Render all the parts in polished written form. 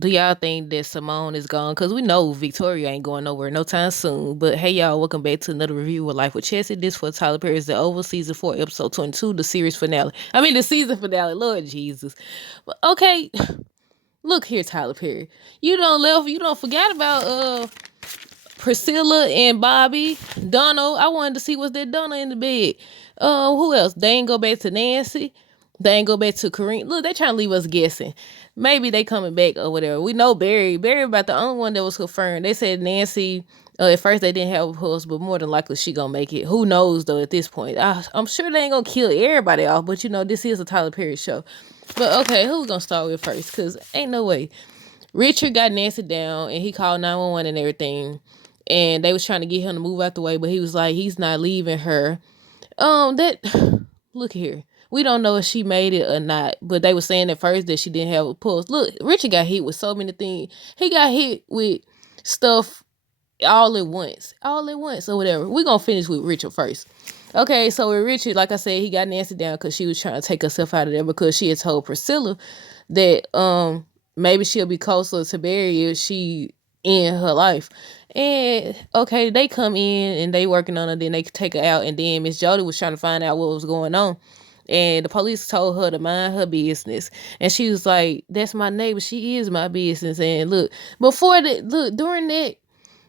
Do y'all think that Simone is gone? Because we know Victoria ain't going nowhere no time soon. But hey, y'all, welcome back to another review of Life with Chelsea. This for Tyler Perry's The Oval Season 4, Episode 22, the series finale. I mean, the season finale. Lord Jesus. But okay, look here, Tyler Perry. You don't forget about Priscilla and Bobby. Donald. I wanted to see what's that Donna in the bed. Who else? They ain't go back to Nancy. They ain't go back to Kareem. Look, they trying to leave us guessing. Maybe they coming back or whatever. We know Barry. Barry about the only one that was confirmed. They said Nancy. At first they didn't have a pulse, but more than likely she gonna make it. Who knows though? At this point, I'm sure they ain't gonna kill everybody off. But this is a Tyler Perry show. But okay, who we gonna start with first? Cause ain't no way. Richard got Nancy down and he called 911 and everything. And they was trying to get him to move out the way, but he was like, he's not leaving her. That look here. We don't know if she made it or not, but they were saying at first that she didn't have a pulse. Look, Richard got hit with so many things. He got hit with stuff all at once or whatever. We're gonna finish with Richard first. Okay, so with Richard, like I said, he got Nancy down because she was trying to take herself out of there because she had told Priscilla that maybe she'll be closer to Barry if she in her life. And okay, they come in and they working on her, then they take her out, and then Miss Jody was trying to find out what was going on. And the police told her to mind her business. And she was like, that's my neighbor. She is my business. And look, during that,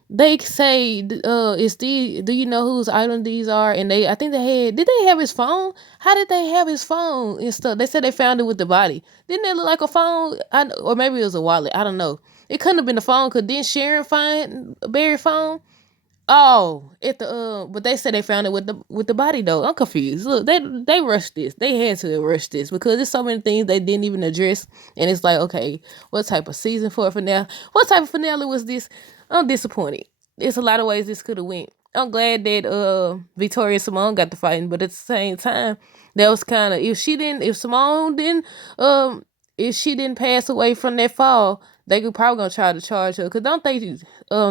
they say, is the do you know whose item these are? And I think did they have his phone? How did they have his phone and stuff? They said they found it with the body. Didn't it look like a phone? Or maybe it was a wallet. I don't know. It couldn't have been a phone, because didn't Sharon find Barry's phone? Oh, but they said they found it with the body though. I'm confused. Look, they rushed this. They had to rush this because there's so many things they didn't even address, and it's like, okay, what type of season for a finale? What type of finale was this? I'm disappointed. There's a lot of ways this could have went. I'm glad that Victoria and Simone got the fighting, but at the same time, that was kind of, if she didn't pass away from that fall, they could probably gonna try to charge her. Cause don't they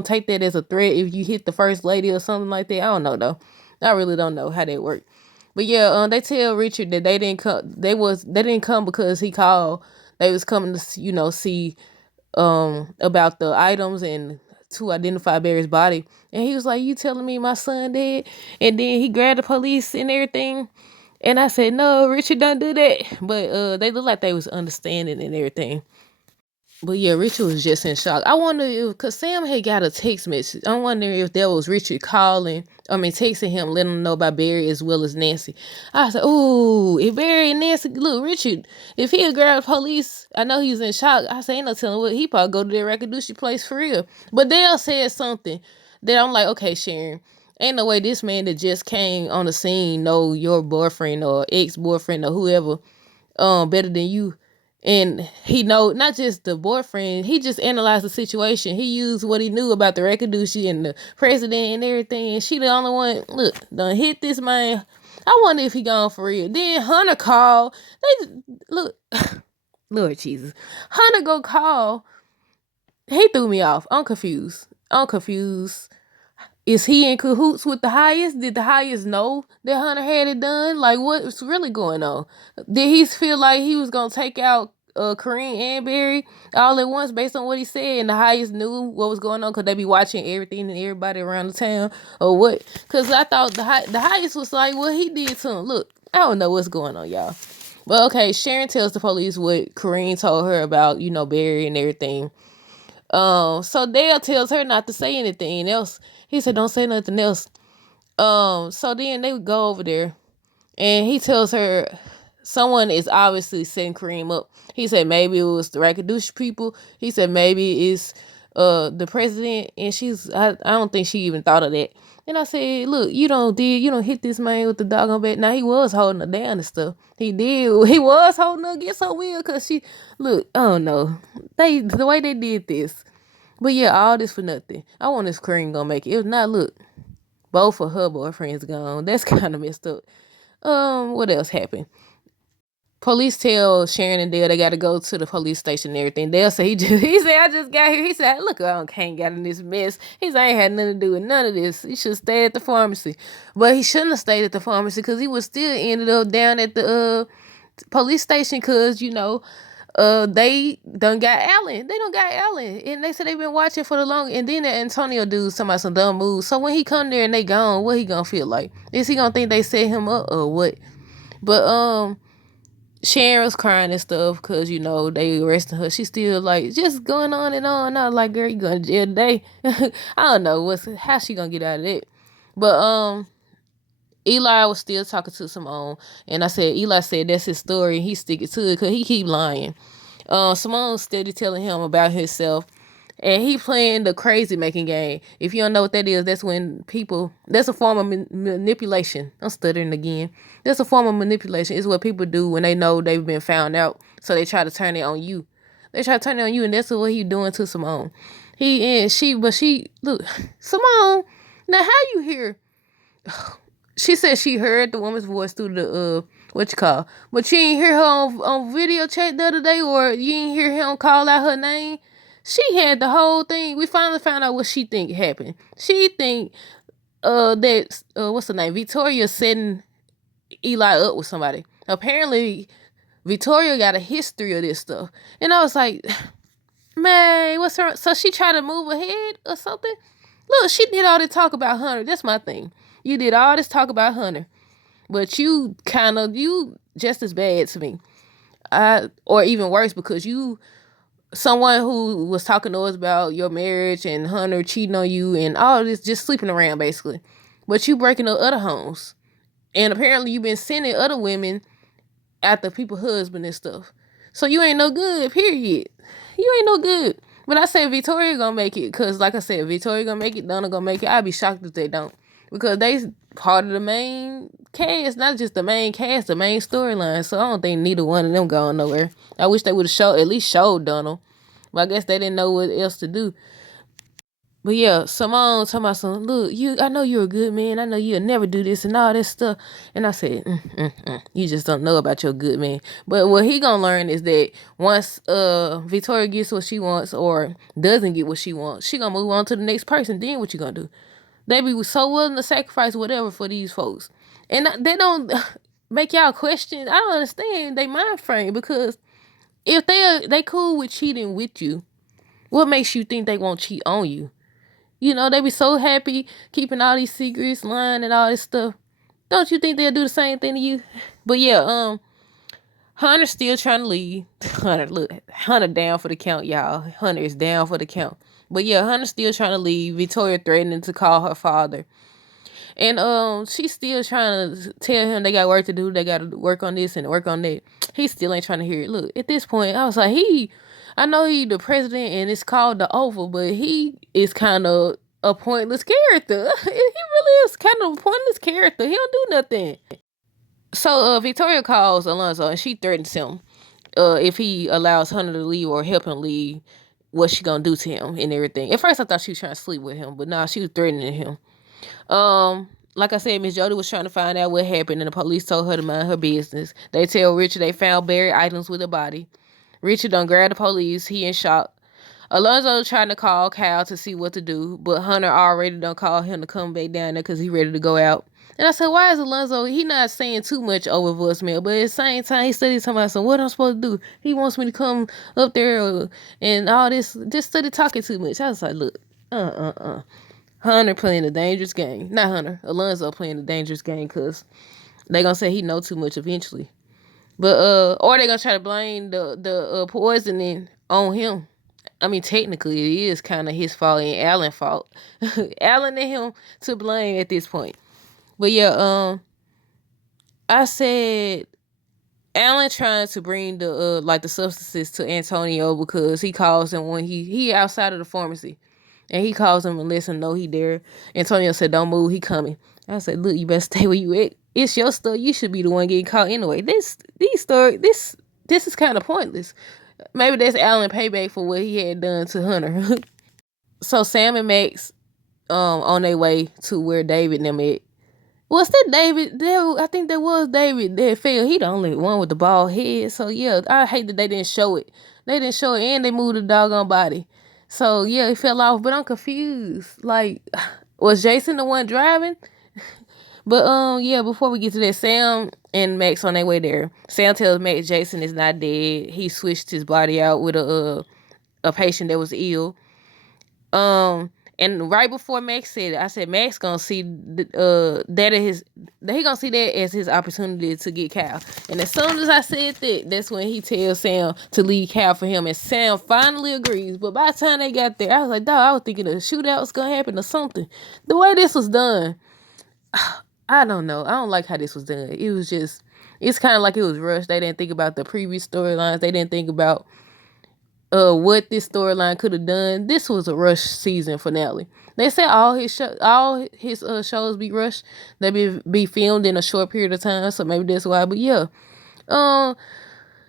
take that as a threat if you hit the first lady or something like that? I don't know though. I really don't know how that worked. But yeah, they tell Richard that they didn't come. They didn't come because he called. They was coming to see about the items and to identify Barry's body. And he was like, "You telling me my son dead?" And then he grabbed the police and everything. And I said, "No, Richard, don't do that." But they looked like they was understanding and everything. But yeah, Richard was just in shock. I wonder if, cause Sam had got a text message. I wonder if that was Richard calling. I mean, texting him, letting him know about Barry as well as Nancy. I said, "Ooh, if Barry and Nancy, look, Richard, if he had grabbed the police, I know he was in shock." I say, "Ain't no telling what he probably go to that Rakadushi place for real." But Dale said something that I'm like, "Okay, Sharon, ain't no way this man that just came on the scene know your boyfriend or ex boyfriend or whoever better than you." And he know not just the boyfriend, he just analyzed the situation. He used what he knew about the Rakadushi and the president and everything. And she the only one, look, done hit this man. I wonder if he gone for real. Then Hunter called. They look, Lord Jesus. Hunter go call. He threw me off. I'm confused. I'm confused. Is he in cahoots with the highest? Did the highest know that Hunter had it done? Like, what's really going on? Did he feel like he was gonna take out Kareem and Barry all at once based on what he said, and the highest knew what was going on? Could they be watching everything and everybody around the town, or what? Because I thought the highest was like, what he did to him. Look, I don't know what's going on, y'all. Well, okay, Sharon tells the police what Kareem told her about, Barry and everything. So Dale tells her not to say anything else. He said, "Don't say nothing else." So then they would go over there, and he tells her someone is obviously setting Kareem up. He said maybe it was the Rakadush people. He said maybe it's the president, and I don't think she even thought of that. And I said, "Look, you don't hit this man with the doggone bat." Now he was holding her down and stuff. He was holding her against her will, because she look. I don't know. The way they did this. But yeah, all this for nothing. I want this Kareem gonna make it. If not, look, both of her boyfriends gone. That's kind of messed up. What else happened? Police tell Sharon and Dale they got to go to the police station and everything. Dale said he said, "I just got here." He said, "Look, I can't get in this mess." He said, "I ain't had nothing to do with none of this. He should stay at the pharmacy." But he shouldn't have stayed at the pharmacy, because he would still ended up down at the police station, because they done got Allen. They done got Allen. And they said they been watching for the long. And then the Antonio dude talking about some dumb moves. So when he come there and they gone, what he gonna feel like? Is he gonna think they set him up or what? But Sharon was crying and stuff because, you know, they arrested her. She still like just going on and on. I was like, girl, you going to jail today. I don't know how she gonna get out of it. But Eli was still talking to Simone, and I said Eli said that's his story and he sticking to it because he keep lying. Simone steady telling him about himself, and he playing the crazy making game. If you don't know what that is, that's when people, that's a form of manipulation. I'm stuttering again. That's a form of manipulation. It's what people do when they know they've been found out, so they try to turn it on you. They try to turn it on you, and that's what he doing to Simone. But she look, Simone. Now how you hear? She said she heard the woman's voice through the but you ain't hear her on video chat the other day, or you ain't hear him call out her name. She had the whole thing. We finally found out what she think happened. She think that what's her name? Victoria setting Eli up with somebody. Apparently Victoria got a history of this stuff. And I was like, man, what's her? So she tried to move ahead or something? Look, she did all this talk about Hunter. That's my thing. You did all this talk about Hunter, but you just as bad to me. Or even worse, because you, someone who was talking to us about your marriage and Hunter cheating on you and all this, just sleeping around basically. But you breaking up other homes. And apparently you've been sending other women after people's husband and stuff. So you ain't no good, period. You ain't no good. But I say Victoria gonna make it, because like I said, Victoria gonna make it, Donna gonna make it. I'd be shocked if they don't. Because they part of the main cast, not just the main cast, the main storyline. So I don't think neither one of them going nowhere. I wish they would have at least showed Donald. But I guess they didn't know what else to do. But yeah, Simone talking about some, look, I know you're a good man. I know you'll never do this and all this stuff. And I said, you just don't know about your good man. But what he gonna learn is that once Victoria gets what she wants or doesn't get what she wants, she gonna move on to the next person. Then what you gonna do? They be so willing to sacrifice whatever for these folks. And they don't make y'all question. I don't understand they mind frame, because if they cool with cheating with you, what makes you think they won't cheat on you? You know, they be so happy keeping all these secrets, lying and all this stuff. Don't you think they'll do the same thing to you? But yeah, Hunter's still trying to leave. Hunter down for the count, y'all. Hunter is down for the count. But yeah, Hunter's still trying to leave. Victoria threatening to call her father. And she's still trying to tell him they got work to do. They got to work on this and work on that. He still ain't trying to hear it. Look, at this point, I was like, I know he the president and it's called the Oval, but he is kind of a pointless character. He really is kind of a pointless character. He don't do nothing. So Victoria calls Alonzo and she threatens him if he allows Hunter to leave or help him leave, what she gonna do to him and everything. At first I thought she was trying to sleep with him, but nah, she was threatening him. Like I said, Miss Jody was trying to find out what happened, and the police told her to mind her business. They tell Richard they found buried items with the body. Richard done grabbed the police. He in shock. Alonzo trying to call Kyle to see what to do, but Hunter already done called him to come back down there because he ready to go out. And I said, why is Alonzo, he not saying too much over voicemail, but at the same time, he studied talking about some, what I'm supposed to do? He wants me to come up there and all this, just study talking too much. I was like, look, Hunter playing a dangerous game. Not Hunter, Alonzo playing a dangerous game, because they gonna say he know too much eventually. But or they gonna try to blame the poisoning on him. I mean, technically it is kind of his fault and Alan's fault. Alan and him to blame at this point. But yeah, I said Alan trying to bring the the substances to Antonio because he calls him when he outside of the pharmacy. And he calls him and lets him know he there. Antonio said, don't move, he coming. I said, look, you better stay where you at. It's your stuff. You should be the one getting caught anyway. This is kind of pointless. Maybe that's Alan payback for what he had done to Hunter. So Sam and Max on their way to where David and them at. Was that David? I think that was David that fell. He the only one with the bald head. So yeah, I hate that they didn't show it. They didn't show it, and they moved the doggone body. So yeah, it fell off. But I'm confused. Like, was Jason the one driving? But yeah, before we get to that, Sam and Max on their way there. Sam tells Max Jason is not dead. He switched his body out with a patient that was ill. And right before Max said it, I said Max gonna see that he gonna see that as his opportunity to get Cal. And as soon as I said that, that's when he tells Sam to leave Cal for him, and Sam finally agrees. But by the time they got there, I was like, dog, I was thinking a shootout was gonna happen or something. The way this was done, I don't know. I don't like how this was done. It was just, it's kind of like it was rushed. They didn't think about the previous storylines. They didn't think about what this storyline could have done. This was a rush season finale. They said all his shows be rushed. They be filmed in a short period of time, so maybe that's why. But yeah, um,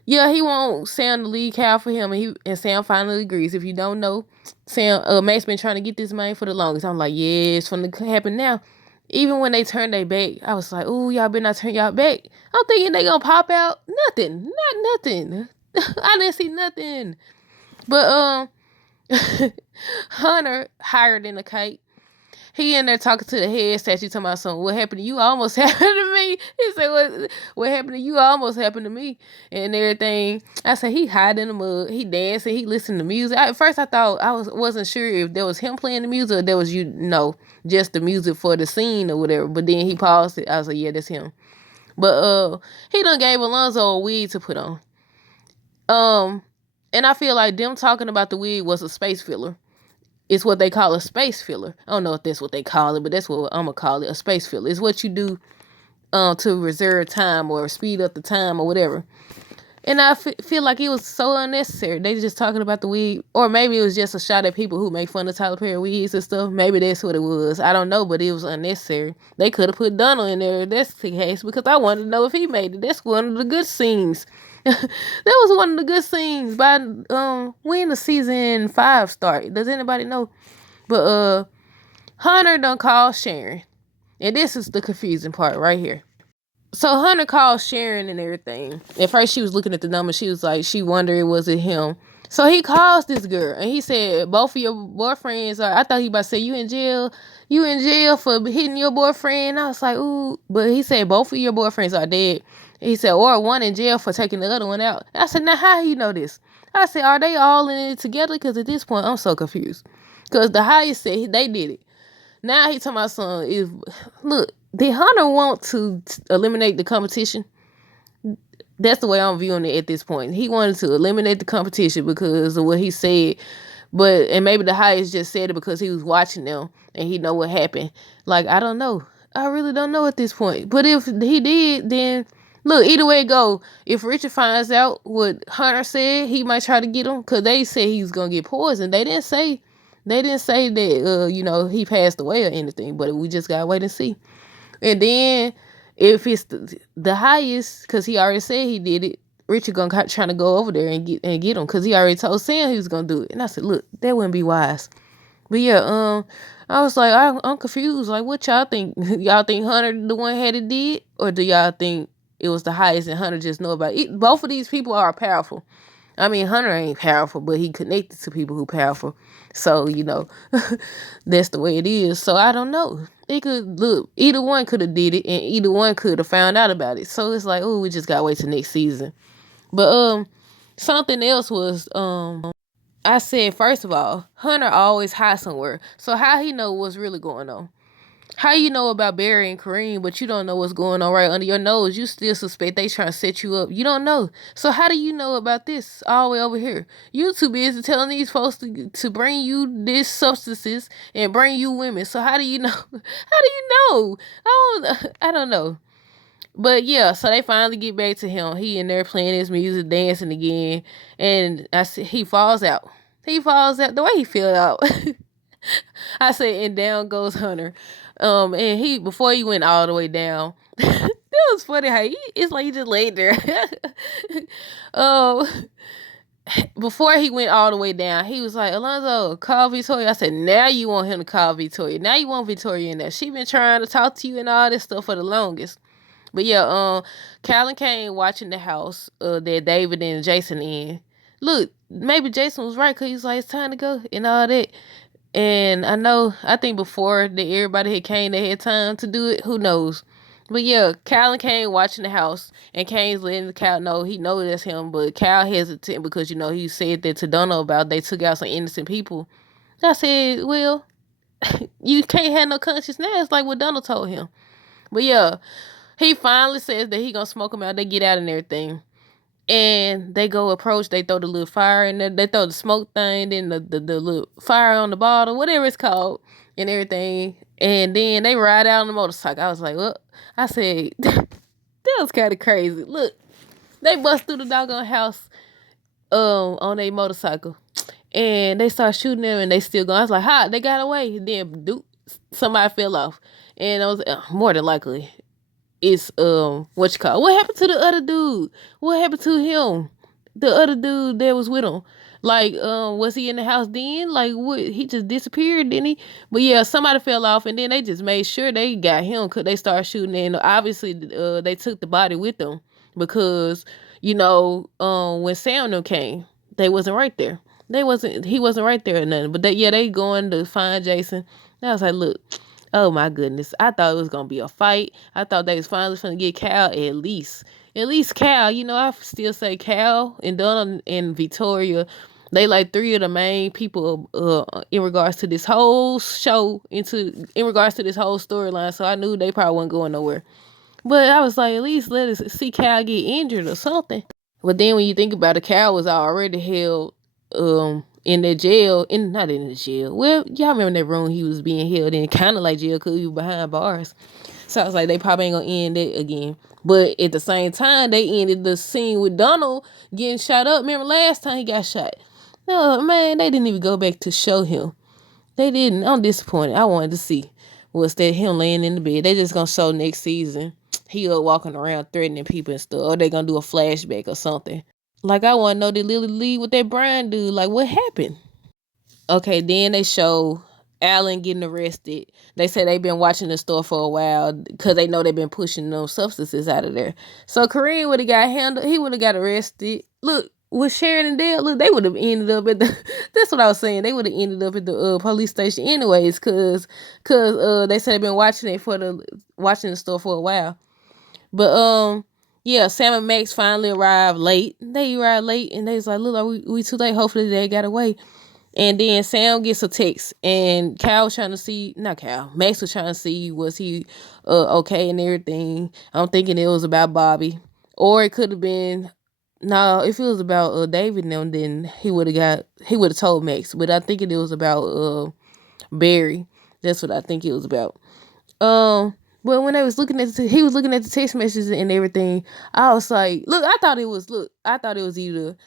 yeah, he wants Sam to lead Cal for him, and Sam finally agrees. If you don't know, Max been trying to get this man for the longest. I'm like, yeah, it's gonna happen now. Even when they turned their back, I was like, ooh, y'all better not turn y'all back. I'm thinking they gonna pop out. Nothing, not nothing. I didn't see nothing. But Hunter hired in a kite. He in there talking to the head statue, talking about something. What happened to you almost happened to me. He said, what happened to you almost happened to me, and everything. I said he hide in the mud. He dancing. He listening to music. At first, I thought wasn't sure if there was him playing the music or there was just the music for the scene or whatever. But then he paused it. I was like, yeah, that's him. But he done gave Alonzo a wig to put on. And I feel like them talking about the wig was a space filler. It's what they call a space filler. I don't know if that's what they call it, but that's what I'm gonna call it, a space filler. It's what you do to reserve time or speed up the time or whatever. And I feel like it was so unnecessary. They just talking about the wig, or maybe it was just a shot at people who make fun of Tyler Perry wigs and stuff. Maybe that's what it was. I don't know, but it was unnecessary. They could have put Donald in there if that's the case, because I wanted to know if he made it. That's one of the good scenes. That was one of the good scenes. By when the season 5 start, does anybody know? But Hunter done called Sharon, and this is the confusing part right here. So Hunter called Sharon and everything. At first, she was looking at the number. She was like, she wondered, was it him? So he calls this girl, and he said, both of your boyfriends are, I thought he about to say, you in jail? You in jail for hitting your boyfriend? I was like, ooh. But he said, both of your boyfriends are dead. He said, or one in jail for taking the other one out. I said, now how he know this? I said, are they all in it together? Because at this point, I'm so confused. Because the highest said they did it. Now he talking about something. Look, did Hunter want to eliminate the competition? That's the way I'm viewing it at this point. He wanted to eliminate the competition because of what he said. And maybe the highest just said it because he was watching them and he know what happened. Like, I don't know. I really don't know at this point. But if he did, then look, either way it go, if Richard finds out what Hunter said, he might try to get him, because they said he was going to get poisoned. They didn't say that, he passed away or anything, but we just got to wait and see. And then if it's the highest, because he already said he did it, Richard gonna trying to go over there and get him, because he already told Sam he was gonna do it. And I said, look, that wouldn't be wise. But yeah, I was like, I'm confused. Like, what y'all think? Y'all think Hunter the one had it did, or do y'all think it was the highest and Hunter just know about it? Both of these people are powerful. I mean, Hunter ain't powerful, but he connected to people who powerful. So, that's the way it is. So I don't know. It could look, either one could have did it, and either one could have found out about it. So it's like, oh, we just gotta wait till next season. But something else was I said, first of all, Hunter always hide somewhere. So how he know what's really going on? How you know about Barry and Kareem, but you don't know what's going on right under your nose? You still suspect they trying to set you up. You don't know. So how do you know about this all the way over here? You too busy telling these folks to bring you these substances and bring you women. So how do you know? How do you know? I don't know. But yeah, so they finally get back to him. He in there playing his music, dancing again, and I said he falls out. He falls out the way he fell out. I said, and down goes Hunter. And he, before he went all the way down, that was funny how it's like he just laid there. um, before he went all the way down, he was like, Alonzo, call Victoria. I said, now you want him to call Victoria. Now you want Victoria in there. She been trying to talk to you and all this stuff for the longest. But yeah, Callan came watching the house that David and Jason in. Look, maybe Jason was right, because he's like, it's time to go and all that. And I think before that everybody had came, they had time to do it. Who knows? But yeah, Cal and Kane watching the house, and Kane's letting Cal know he knows that's him, but Cal hesitant because he said that to Donna about they took out some innocent people. I said, well, you can't have no conscience now. It's like what Donna told him. But yeah, he finally says that he gonna smoke him out. They get out and everything. And they go approach, they throw the little fire in there, they throw the smoke thing, then the little fire on the bottle, whatever it's called, and everything. And then they ride out on the motorcycle. I was like, well, I said, that was kind of crazy. Look, they bust through the doggone house on a motorcycle. And they start shooting them and they still going. I was like, ha, they got away. And then somebody fell off. And I was more than likely it's what you call, what happened to the other dude? What happened to him? The other dude that was with him. Like, was he in the house then? Like, what? He just disappeared, didn't he? But yeah, somebody fell off, and then they just made sure they got him because they started shooting. And obviously, they took the body with them because when Sam them came, they wasn't right there. He wasn't right there or nothing. But they going to find Jason. And I was like, look. Oh my goodness. I thought it was gonna be a fight. I thought they was finally gonna get Cal at least. At least Cal, I still say Cal and Donna and Victoria. They like three of the main people in regards to this whole show, in regards to this whole storyline. So I knew they probably wasn't going nowhere. But I was like, at least let us see Cal get injured or something. But then when you think about it, Cal was already held in the jail, not in the jail. Well, y'all remember that room he was being held in, kind of like jail because he was behind bars. So I was like, they probably ain't gonna end it again. But at the same time, they ended the scene with Donald getting shot up. Remember last time he got shot? No, man, they didn't even go back to show him. They didn't. I'm disappointed. I wanted to see what's that him laying in the bed. They just gonna show next season he walking around threatening people and stuff, or they gonna do a flashback or something. Like, I want to know, did Lily leave with that Brian dude? Like, what happened? Okay, then they show Alan getting arrested. They say they've been watching the store for a while because they know they've been pushing those substances out of there. So Kareem would have got handled. He would have got arrested. Look, with Sharon and Dale, look, they would have ended up at the. That's what I was saying. They would have ended up at the police station anyways, cause they said they've been watching the store for a while. But yeah, Sam and Max finally arrived late. They arrived late, and they was like, "Look, we too late. Hopefully they got away." And then Sam gets a text, and Cal was trying to see, not Cal, Max was trying to see was he okay and everything. I'm thinking it was about Bobby, or it could have been. No, if it was about David and them, then he would have told Max. But I think it was about Barry. That's what I think it was about. But when he was looking at the text messages and everything, I was like, I thought it was either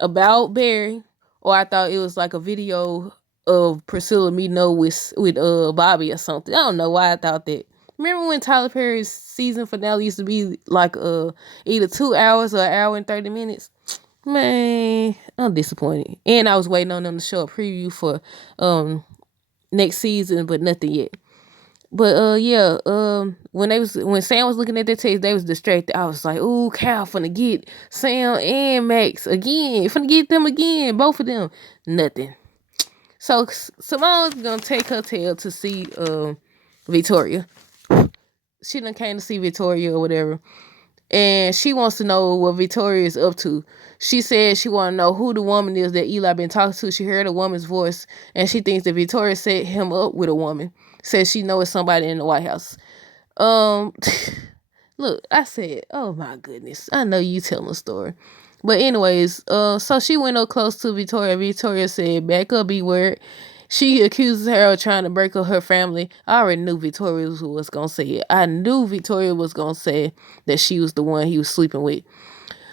about Barry, or I thought it was like a video of Priscilla meeting up with Bobby or something. I don't know why I thought that. Remember when Tyler Perry's season finale used to be like either 2 hours or an hour and 30 minutes? Man, I'm disappointed. And I was waiting on them to show a preview for next season, but nothing yet. But yeah, when Sam was looking at their text, they was distracted. I was like, "Ooh, Cal finna get Sam and Max again. Finna get them again, both of them." Nothing. So Simone's gonna take her tail to see Victoria. She done came to see Victoria or whatever, and she wants to know what Victoria is up to. She said she want to know who the woman is that Eli been talking to. She heard a woman's voice, and she thinks that Victoria set him up with a woman. Says she knows somebody in the White House. Look, I said, oh my goodness, I know you telling a story. But anyways, so she went up close to Victoria. Victoria said, back up, B-word. She accuses her of trying to break up her family. I already knew Victoria was going to say it. I knew Victoria was going to say that she was the one he was sleeping with.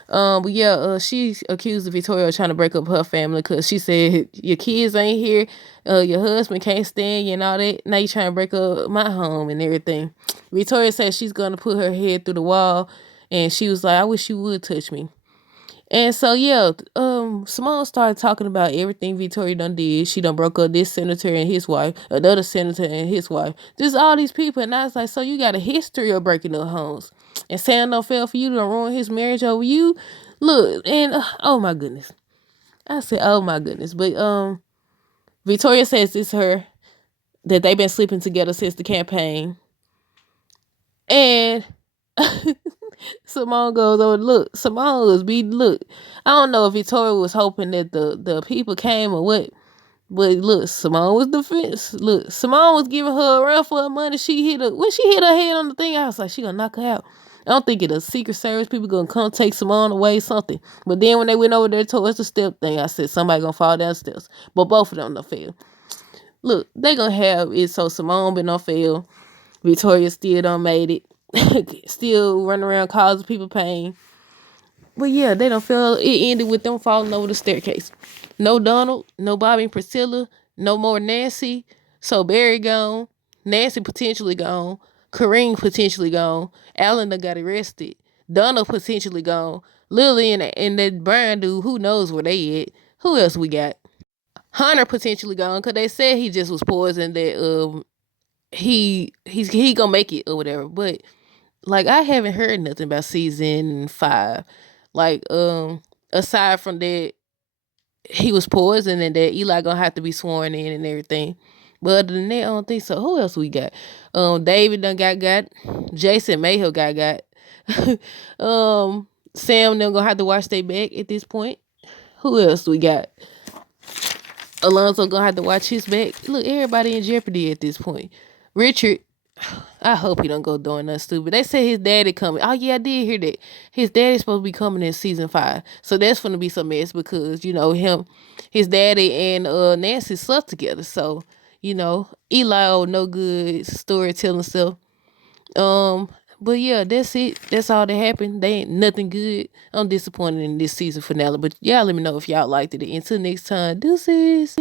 But yeah, she accused Victoria of trying to break up her family because she said, your kids ain't here, your husband can't stand you and all that. Now you trying to break up my home and everything. Victoria said she's gonna put her head through the wall, and she was like, I wish you would touch me. And so yeah, Simone started talking about everything Victoria done did. She done broke up this senator and his wife, another senator and his wife, just all these people. And I was like, so you got a history of breaking up homes, and Sam don't fail for you to ruin his marriage over you. Look, and oh my goodness, I said, oh my goodness, but Victoria says it's her, that they've been sleeping together since the campaign. And Simone goes, oh, look, Simone was beating, look. I don't know if Victoria was hoping that the people came or what, but look, Simone was defense. Look, Simone was giving her a run for her money. When she hit her head on the thing, I was like, she gonna knock her out. I don't think it's a Secret Service people gonna come take Simone away, something. But then when they went over there towards the step thing, I said, somebody gonna fall down the steps. But both of them done fell. Look, they gonna have it so Simone been on fail. Victoria still done made it. Still running around causing people pain. But yeah, they don't feel it ended with them falling over the staircase. No Donald, no Bobby and Priscilla, no more Nancy. So Barry gone, Nancy potentially gone, Kareem potentially gone, Alan done got arrested, Donald potentially gone, Lily and that Brian dude, who knows where they at. Who else we got? Hunter potentially gone, because they said he just was poisoned, that he gonna make it or whatever. But like, I haven't heard nothing about season 5. Like, aside from that, he was poisoned and that Eli gonna have to be sworn in and everything. But other than that, I don't think so. Who else we got? David done got. Jason Mayhill got. Sam them gonna have to watch their back at this point. Who else we got? Alonzo gonna have to watch his back. Look, everybody in jeopardy at this point. Richard, I hope he don't go doing nothing stupid. They say his daddy coming. Oh yeah, I did hear that. His daddy's supposed to be coming in season 5. So that's gonna be some mess because, his daddy and Nancy slept together. So, Eli old no good storytelling stuff. But yeah, that's it. That's all that happened. They ain't nothing good. I'm disappointed in this season finale. But y'all let me know if y'all liked it. Until next time, deuces.